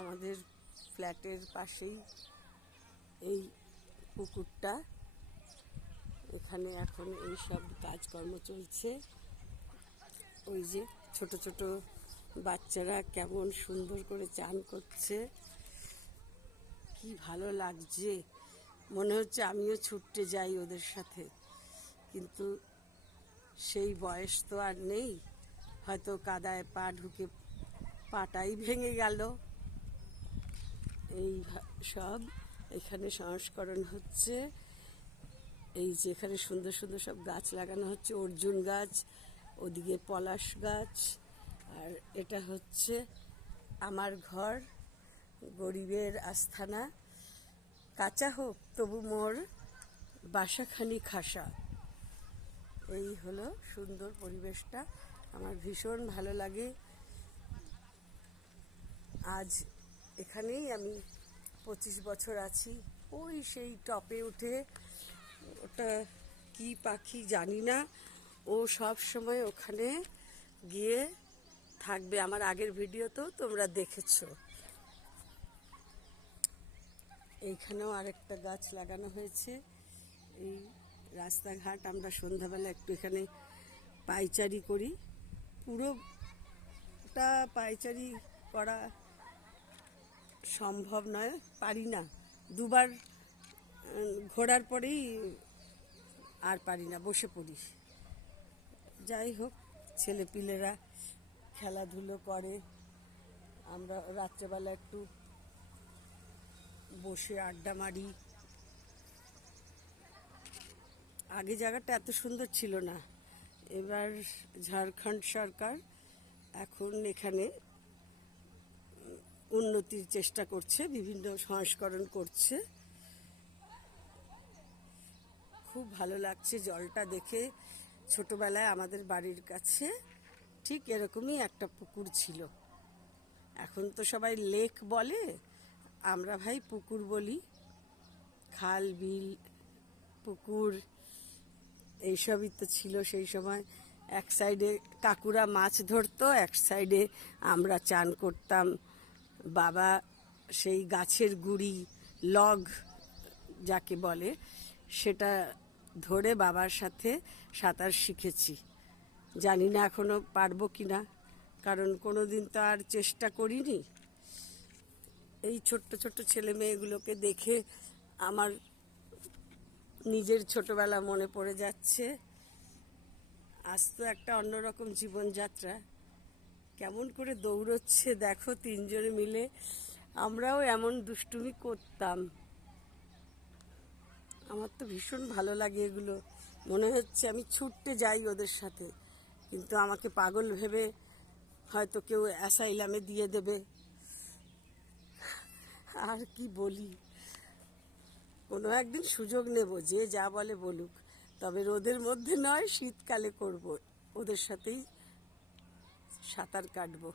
আমাদের ফ্ল্যাটের পাশেই এই পুকুরটা। এখানে এখন এই সব কাজকর্ম চলছে। ওই যে ছোট ছোট বাচ্চারা কেমন সুন্দর করে চান করছে। কি ভালো লাগছে। মনে হচ্ছে আমিও ছুটতে যাই ওদের সাথে। কিন্তু সেই বয়স তো আর নেই। হয়তো কাদায় পা ঢুকে পাটাই ভেঙে গেল। এই সব। এখানে সংস্করণ হচ্ছে এই যেখানে সুন্দর সুন্দর সব গাছ লাগানো হচ্ছে। অর্জুন গাছ, ওদিকে পলাশ গাছ, আর এটা হচ্ছে আমার ঘর, গরিবের আস্থানা। কাঁচা হোক, তবু মোর বাসাখানি খাসা। এই হলো সুন্দর পরিবেশটা। আমার ভীষণ ভালো লাগে। আজ এখানেই আমি পঁচিশ বছর আছি। ওই সেই টপে উঠে ওটা কি পাখি জানি না। ও সব সময় ওখানে গিয়ে থাকবে। আমার আগের ভিডিও তো তোমরা দেখেছ। এইখানেও আরেকটা গাছ লাগানো হয়েছে। এই রাস্তাঘাট আমরা সন্ধ্যাবেলা একটু এখানে পাইচারি করি। পুরোটা পাইচারি করা সম্ভব নয়, পারি না। দুবার ঘোরার পরেই আর পারি না, বসে পড়ি। যাই হোক, ছেলেপিলেরা খেলাধুলো করে। আমরা রাত্রেবেলা একটু বসে আড্ডা মারি। আগে জায়গাটা এত সুন্দর ছিল না। এবার ঝাড়খণ্ড সরকার এখন এখানে উন্নতির চেষ্টা করছে, বিভিন্ন সংস্করণ করছে। খুব ভালো লাগছে জলটা দেখে ছোটবেলায় আমাদের বাড়ির কাছে। ঠিক এরকমই একটা পুকুর ছিল। এখন তো সবাই লেক বলে, আমরা ভাই পুকুর বলি। খাল, বিল, পুকুর, এইসবই তো ছিল সেই সময়। এক সাইডে কাকুরা মাছ ধরতো, এক সাইডে আমরা চান করতাম। বাবা সেই গাছের গুড়ি, লগ যাকে বলে, সেটা ধরে বাবার সাথে সাঁতার শিখেছি। জানি না এখনও পারব কি না, কারণ কোনো দিন তো আর চেষ্টা করিনি। এই ছোট্ট ছোট্ট ছেলে মেয়েগুলোকে দেখে আমার নিজের ছোটবেলা মনে পড়ে যাচ্ছে। আজ তো একটা অন্যরকম জীবনযাত্রা। কেমন করে দৌড়চ্ছে দেখো তিনজনে মিলে। আমরাও এমন দুষ্টুমি করতাম। আমার তো ভীষণ ভালো লাগে এগুলো। মনে হচ্ছে আমি ছুটতে যাই ওদের সাথে। কিন্তু আমাকে পাগল ভেবে হয়তো কেউ অ্যাসাইলামে দিয়ে দেবে। আর কি বলি? কোনো একদিন সুযোগ নেব, যে যা বলে বলুক। তবে রোদের মধ্যে নয়, শীতকালে করব। ওদের সাথেই সাঁতার কাটবো।